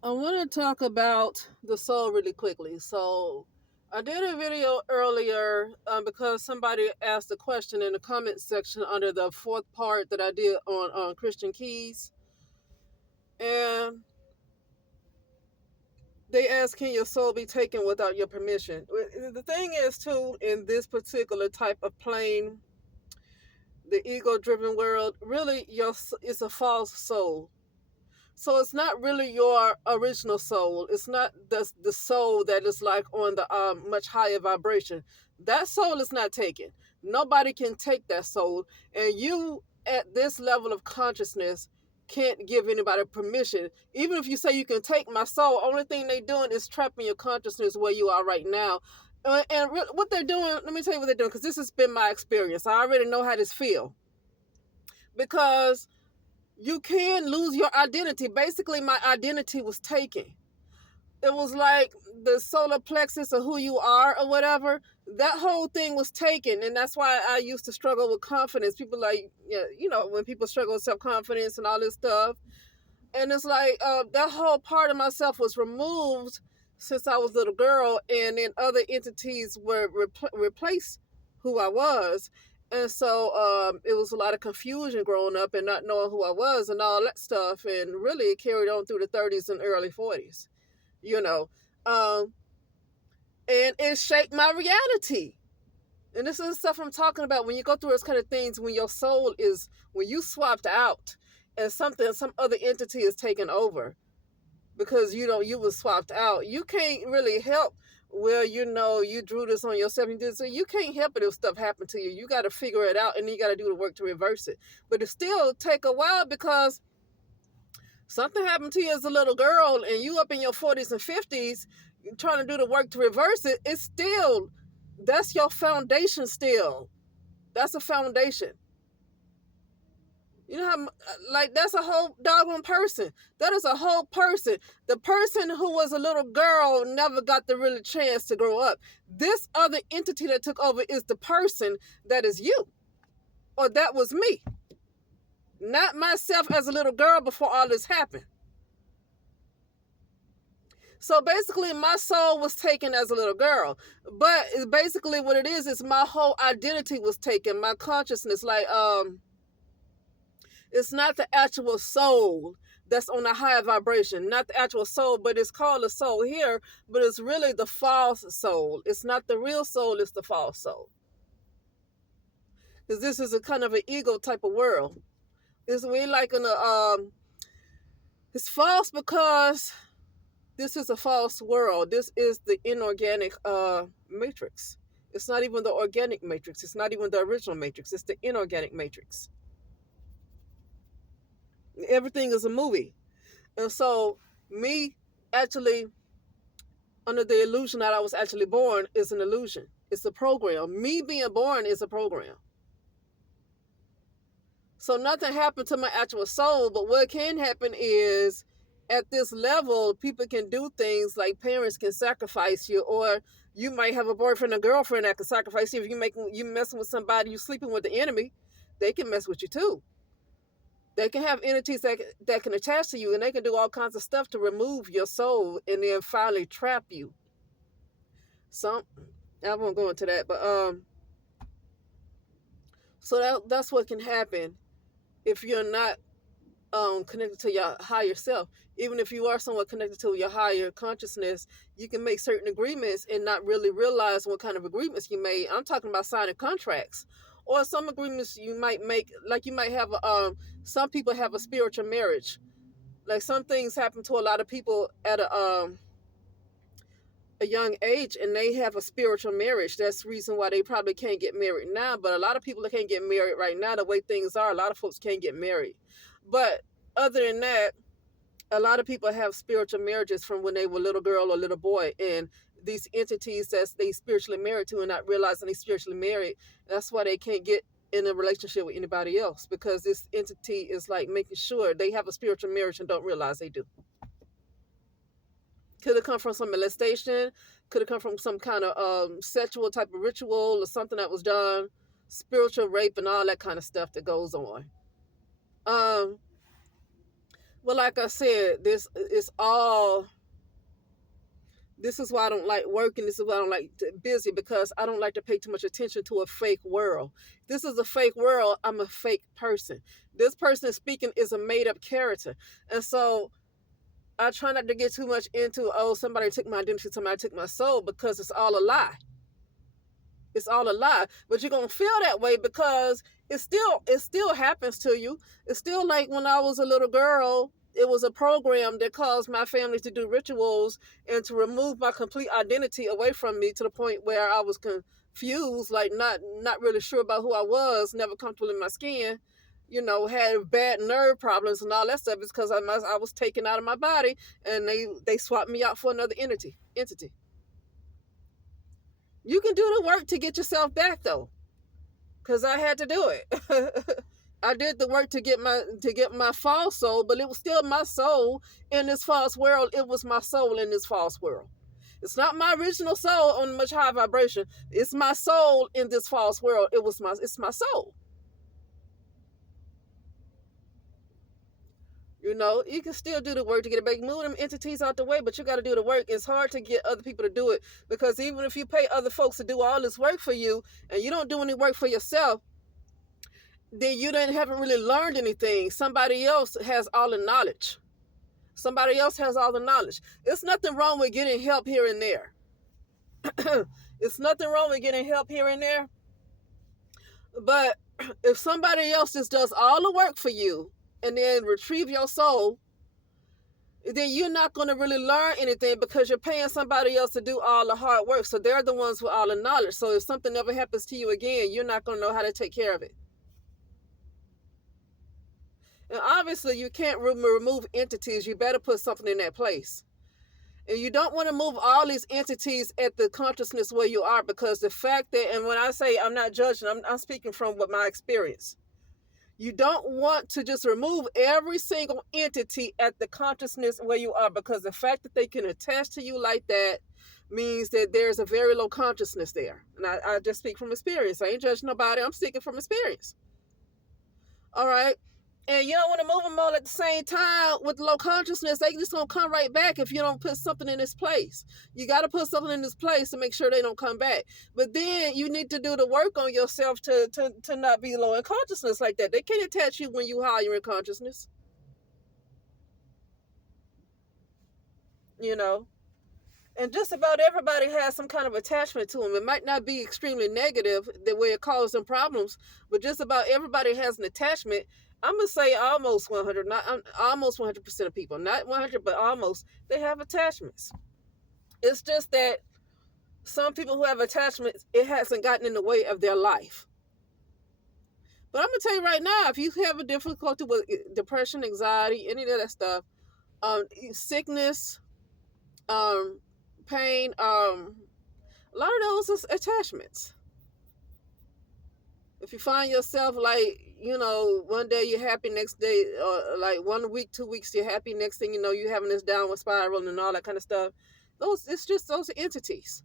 I want to talk about the soul really quickly. So, I did a video earlier because somebody asked a question in the comment section under the fourth part that I did on Christian Keys. And they asked, can your soul be taken without your permission? The thing is, too, in this particular type of plane, the ego driven world, really, it's a false soul. So it's not really your original soul. It's not the soul that is like on the much higher vibration. That soul is not taken. Nobody can take that soul. And you at this level of consciousness can't give anybody permission. Even if you say you can take my soul, only thing they're doing is trapping your consciousness where you are right now. What they're doing, let me tell you what they're doing, because this has been my experience. I already know how this feel. Because you can lose your identity. Basically, my identity was taken. It was like the solar plexus of who you are or whatever. That whole thing was taken, and that's why I used to struggle with confidence. People like, yeah, when people struggle with self confidence and all this stuff, and it's like that whole part of myself was removed since I was a little girl, and then other entities were replaced who I was. And so it was a lot of confusion growing up and not knowing who I was and all that stuff. And really, it carried on through the 30s and early 40s, you know. Um, and it shaped my reality. And this is the stuff I'm talking about when you go through those kind of things, when your soul is, when you swapped out and some other entity is taken over because you was swapped out. You can't really help where you drew this on yourself. So you can't help it if stuff happened to you. You got to figure it out and then you got to do the work to reverse it. But it still take a while because something happened to you as a little girl and you up in your 40s and 50s trying to do the work to reverse it. It's still, that's your foundation still. That's a foundation. You know how, like, that's a whole doggone person. That is a whole person. The person who was a little girl never got the real chance to grow up. This other entity that took over is the person that is you, or that was me. Not myself as a little girl before all this happened. So basically, my soul was taken as a little girl. But basically what it is my whole identity was taken. My consciousness, like, it's not the actual soul that's on a higher vibration, not the actual soul, but it's called a soul here, but it's really the false soul. It's not the real soul, it's the false soul. Because this is a kind of an ego type of world. It's really like it's false because this is a false world. This is the inorganic matrix. It's not even the organic matrix. It's not even the original matrix. It's the inorganic matrix. Everything is a movie. And so me actually under the illusion that I was actually born is an illusion. It's a program. Me being born is a program. So nothing happened to my actual soul, but what can happen is at this level, people can do things like parents can sacrifice you, or you might have a boyfriend or girlfriend that can sacrifice you. If you messing with somebody, you sleeping with the enemy, they can mess with you too. They can have entities that can attach to you, and they can do all kinds of stuff to remove your soul and then finally trap you. Some I won't go into that, but so that's what can happen if you're not connected to your higher self. Even if you are somewhat connected to your higher consciousness, you can make certain agreements and not really realize what kind of agreements you made. I'm talking about signing contracts, or some agreements you might make, like you might have some people have a spiritual marriage. Like some things happen to a lot of people at a young age and they have a spiritual marriage. That's the reason why they probably can't get married now. But a lot of people that can't get married right now, the way things are, a lot of folks can't get married. But other than that, a lot of people have spiritual marriages from when they were little girl or little boy. And these entities that they spiritually married to and not realizing they spiritually married, that's why they can't get in a relationship with anybody else, because this entity is like making sure they have a spiritual marriage and don't realize they do. Could have come from some molestation, could have come from some kind of sexual type of ritual or something that was done, spiritual rape and all that kind of stuff that goes on. Um, Well, like I said, this is all. This is why I don't like working. This is why I don't like busy, because I don't like to pay too much attention to a fake world. This is a fake world. I'm a fake person. This person speaking is a made up character. And so I try not to get too much into, oh, somebody took my identity, somebody took my soul, because it's all a lie. It's all a lie. But you're gonna feel that way because it still happens to you. It's still like when I was a little girl, it was a program that caused my family to do rituals and to remove my complete identity away from me, to the point where I was confused, like not really sure about who I was, never comfortable in my skin, had bad nerve problems and all that stuff. It's because I was taken out of my body, and they swapped me out for another entity. You can do the work to get yourself back though, because I had to do it. I did the work to get my false soul, but it was still my soul in this false world. It was my soul in this false world. It's not my original soul on much high vibration. It's my soul in this false world. It's my soul. You can still do the work to get it back. Move them entities out the way, but you got to do the work. It's hard to get other people to do it, because even if you pay other folks to do all this work for you and you don't do any work for yourself, then haven't really learned anything. Somebody else has all the knowledge. Somebody else has all the knowledge. It's nothing wrong with getting help here and there. It's nothing wrong with getting help here and there. But if somebody else just does all the work for you and then retrieve your soul, then you're not going to really learn anything, because you're paying somebody else to do all the hard work. So they're the ones with all the knowledge. So if something ever happens to you again, you're not going to know how to take care of it. And obviously, you can't remove entities. You better put something in that place. And you don't want to move all these entities at the consciousness where you are, because the fact that, and when I say I'm not judging, I'm speaking from what my experience. You don't want to just remove every single entity at the consciousness where you are, because the fact that they can attach to you like that means that there's a very low consciousness there. And I just speak from experience. I ain't judging nobody. I'm speaking from experience. All right. And you don't want to move them all at the same time with low consciousness. They just don't come right back if you don't put something in this place. You got to put something in this place to make sure they don't come back. But then you need to do the work on yourself to not be low in consciousness like that. They can't attach you when you higher in consciousness. And just about everybody has some kind of attachment to them. It might not be extremely negative the way it causes them problems, but just about everybody has an attachment. I'm gonna say almost 100, not almost 100% of people, not 100, but almost. They have attachments. It's just that some people who have attachments, it hasn't gotten in the way of their life. But I'm gonna tell you right now, if you have a difficulty with depression, anxiety, any of that stuff, sickness, pain, a lot of those is attachments. If you find yourself like, one day you're happy, next day, or like 1 week, 2 weeks you're happy, next thing you know you're having this downward spiral and all that kind of stuff, it's just those entities.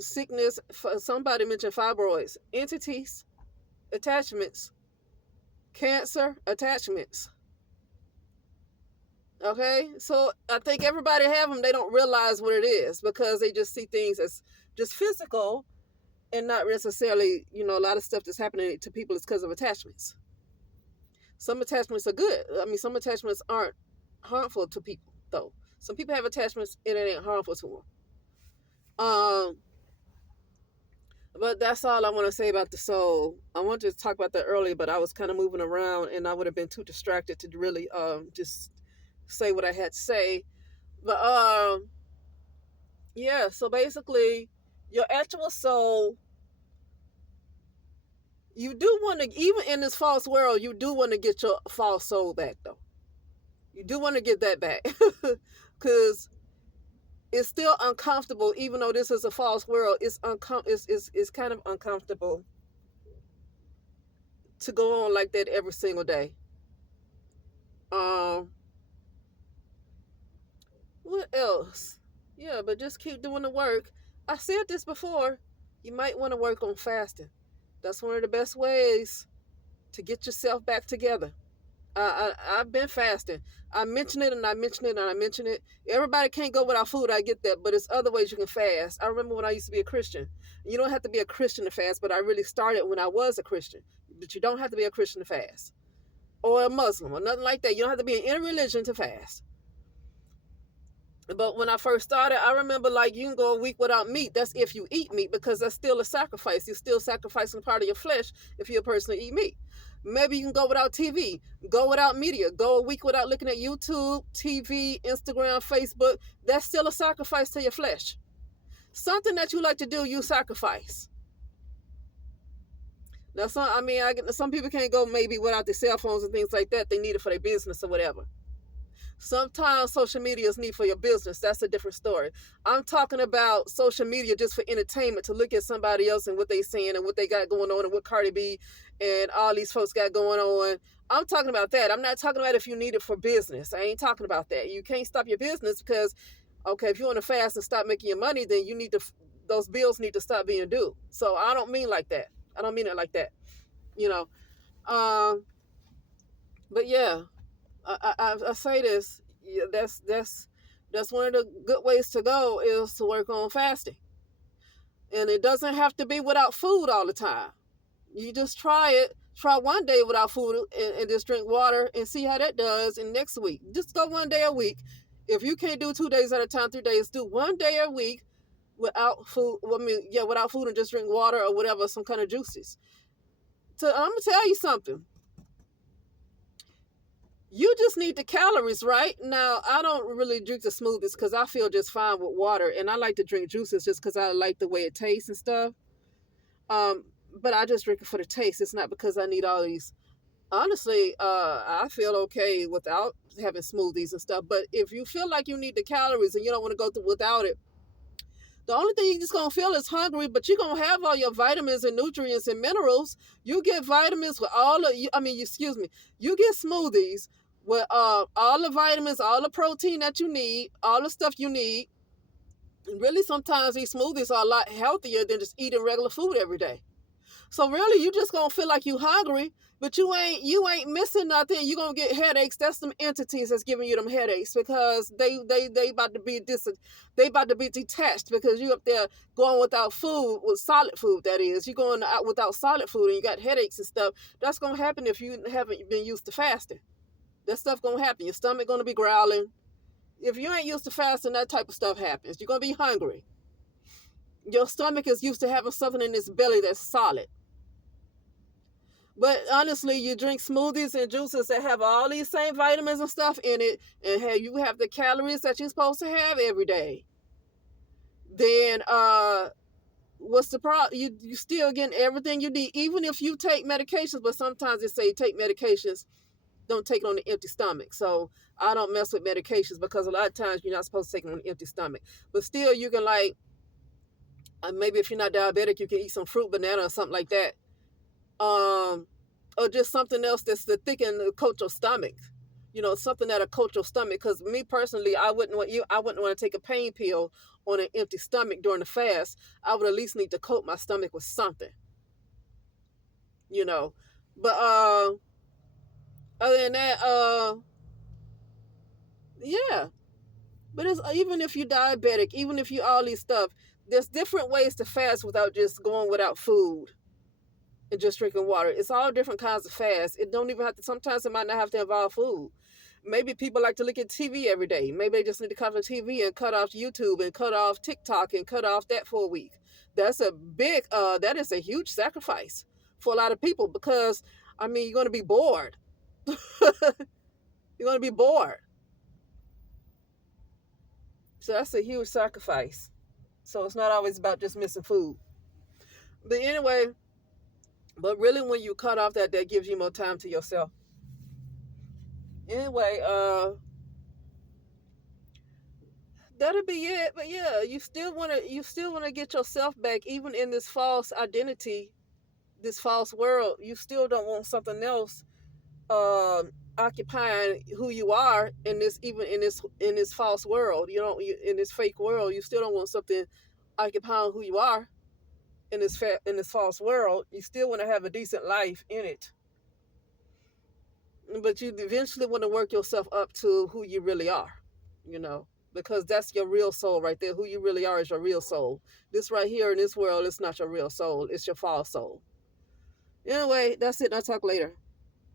Sickness, somebody mentioned fibroids, entities, attachments, cancer, attachments. Okay, so I think everybody have them. They don't realize what it is, because they just see things as just physical, and not necessarily, a lot of stuff that's happening to people is because of attachments. Some attachments are good. I mean, some attachments aren't harmful to people, though. Some people have attachments and it ain't harmful to them. But that's all I want to say about the soul. I wanted to talk about that earlier, but I was kind of moving around and I would have been too distracted to really just say what I had to say. But yeah, so basically, your actual soul, you do want to, even in this false world, you do want to get your false soul back, though. You do want to get that back, because it's still uncomfortable. Even though this is a false world, it's kind of uncomfortable to go on like that every single day. What else? Yeah, but just keep doing the work. I said this before. You might want to work on fasting. That's one of the best ways to get yourself back together. I've been fasting. I mention it and I mention it and I mention it. Everybody can't go without food. I get that, but it's other ways you can fast. I remember when I used to be a Christian. You don't have to be a Christian to fast, but I really started when I was a Christian. But you don't have to be a Christian to fast, or a Muslim, or nothing like that. You don't have to be in any religion to fast. But when I first started, I remember like you can go a week without meat. That's if you eat meat, because that's still a sacrifice. You're still sacrificing part of your flesh if you're a person that eat meat. Maybe you can go without TV, go without media, go a week without looking at YouTube, TV, Instagram, Facebook. That's still a sacrifice to your flesh. Something that you like to do, you sacrifice. Now, some people can't go maybe without their cell phones and things like that. They need it for their business or whatever. Sometimes social media is need for your business. That's a different story. I'm talking about social media just for entertainment, to look at somebody else and what they saying and what they got going on and what Cardi B and all these folks got going on. I'm talking about that. I'm not talking about if you need it for business. I ain't talking about that. You can't stop your business because, okay, if you want to fast and stop making your money, then you need to, those bills need to stop being due. So I don't mean like that. I don't mean it like that, you know. But yeah, I say this. Yeah, that's one of the good ways to go, is to work on fasting, and it doesn't have to be without food all the time. You just try it. Try one day without food and just drink water and see how that does. And next week, just go one day a week. If you can't do 2 days at a time, 3 days, do one day a week without food. Without food, and just drink water or whatever, some kind of juices. So I'm gonna tell you something. You just need the calories, right? Now, I don't really drink the smoothies because I feel just fine with water, and I like to drink juices just because I like the way it tastes and stuff. Um, but I just drink it for the taste. It's not because I need all these. Honestly, I feel okay without having smoothies and stuff. But if you feel like you need the calories and you don't want to go through without it, the only thing you're just gonna feel is hungry, but you're gonna have all your vitamins and nutrients and minerals. You get vitamins with all of you. Excuse me. You get smoothies with all the vitamins, all the protein that you need, all the stuff you need. And really, sometimes these smoothies are a lot healthier than just eating regular food every day. So really, you just gonna feel like you hungry, but you ain't missing nothing. You gonna get headaches. That's some entities that's giving you them headaches, because they about to be they about to be detached, because you up there going without food, with solid food, that is. You going out without solid food and you got headaches and stuff. That's gonna happen if you haven't been used to fasting. That stuff gonna happen. Your stomach gonna be growling. If you ain't used to fasting, that type of stuff happens. You're gonna be hungry. Your stomach is used to having something in its belly that's solid. But honestly, you drink smoothies and juices that have all these same vitamins and stuff in it, and you have the calories that you're supposed to have every day. Then what's the problem? You still getting everything you need, even if you take medications. But sometimes they say take medications, don't take it on an empty stomach. So I don't mess with medications, because a lot of times you're not supposed to take it on an empty stomach. But still, you can like maybe if you're not diabetic, you can eat some fruit, banana, or something like that. Or just something else that's to thicken the coat your stomach. Something that'll coat your stomach. Because me personally, I wouldn't want to take a pain pill on an empty stomach during the fast. I would at least need to coat my stomach with something. you know. But other than that, yeah. But it's even if you're diabetic, even if you all these stuff, there's different ways to fast without just going without food and just drinking water. It's all different kinds of fast. It don't even have to. Sometimes it might not have to involve food. Maybe people like to look at TV every day. Maybe they just need to cut off TV and cut off YouTube and cut off TikTok and cut off that for a week. That's a big. That is a huge sacrifice for a lot of people, because you're going to be bored. You're going to be bored. So that's a huge sacrifice. So it's not always about just missing food. But anyway, but really when you cut off that gives you more time to yourself. Anyway, that'll be it. But yeah, you still wanna get yourself back, even in this false identity, this false world. You still don't want something else occupying who you are in this, even in this false world. In this fake world, you still don't want something occupying who you are in this false world. You still want to have a decent life in it. but you eventually want to work yourself up to who you really are, you know, because that's your real soul right there. Who you really are is your real soul. This right here in this world is not your real soul, it's your false soul. Anyway, that's it. I'll talk later.